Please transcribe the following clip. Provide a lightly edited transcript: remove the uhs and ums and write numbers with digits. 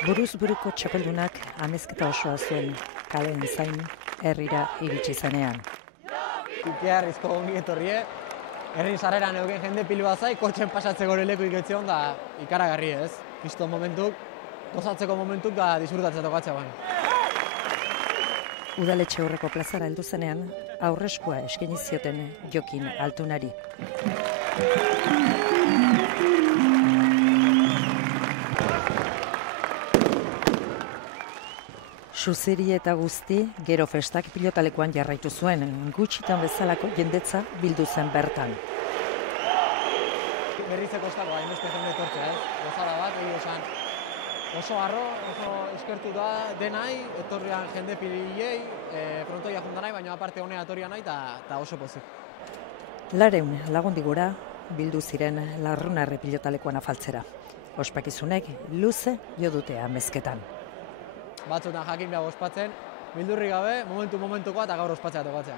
Buruz buruko txapeldunak amezketa osoa zuen kalen zain herrira iritsi zenean. Ikearrizko ongi etorrie, herri sarreran euken jende pilu bazai, kotxen pasatzeko leku iketzion da ikaragarri ez. Kisto momentuk, gozatzeko momentuk da disfrutatzea tokatzea baina. Udaletxe aurreko plazara heldu zenean, aurreskua eskaini zioten Jokin Altunari. Suziri eta guzti, gero festak pilotalekuan jarraitu zuen, gutxitan bezalako jendetza bildu zen bertan. Berritzeko estako hainbeste jende etortzea ez. Gozara bat, esan, oso harro, oso eskertu da denai, etorrian jende pililei, frontoia juntanai, baina aparte honea etorrian nahi eta oso pozik. 200 lagundi gora bildu ziren Larrunarre pilotalekuan afaltzera. Ospakizunek luze jo dute amezketan. Batzutan jakin behar ospatzen, bildurri gabe, momentukoa eta gaur ospatzea tokatzea.